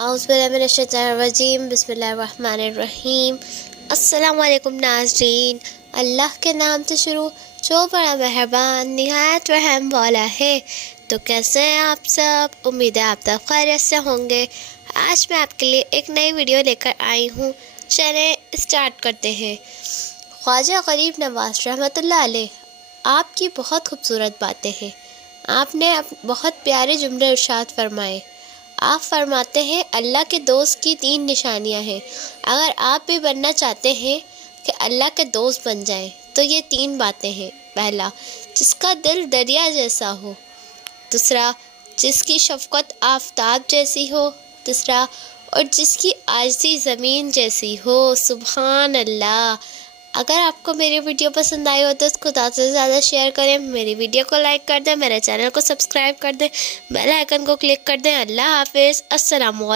اعوذ باللہ من الشیطان الرجیم، بسم اللہ الرحمن الرحیم۔ السلام علیکم ناظرین، اللہ کے نام سے شروع جو بڑا مہربان نہایت رحم والا ہے۔ تو کیسے ہیں آپ سب؟ امید ہے آپ سب خیریت سے ہوں گے۔ آج میں آپ کے لیے ایک نئی ویڈیو لے کر آئی ہوں، چلیں اسٹارٹ کرتے ہیں۔ خواجہ غریب نواز رحمۃ اللہ علیہ، آپ کی بہت خوبصورت باتیں ہیں۔ آپ نے بہت پیارے جملے ارشاد فرمائے۔ آپ فرماتے ہیں اللہ کے دوست کی 3 نشانیاں ہیں۔ اگر آپ بھی بننا چاہتے ہیں کہ اللہ کے دوست بن جائیں تو یہ 3 باتیں ہیں۔ پہلا، جس کا دل دریا جیسا ہو۔ دوسرا، جس کی شفقت آفتاب جیسی ہو۔ تیسرا، اور جس کی عاجزی زمین جیسی ہو۔ سبحان اللہ۔ اگر آپ کو میری ویڈیو پسند آئی ہو تو اس کو زیادہ سے زیادہ شیئر کریں، میری ویڈیو کو لائک کر دیں، میرے چینل کو سبسکرائب کر دیں، بیل آئیکن کو کلک کر دیں۔ اللہ حافظ، السلام علیکم۔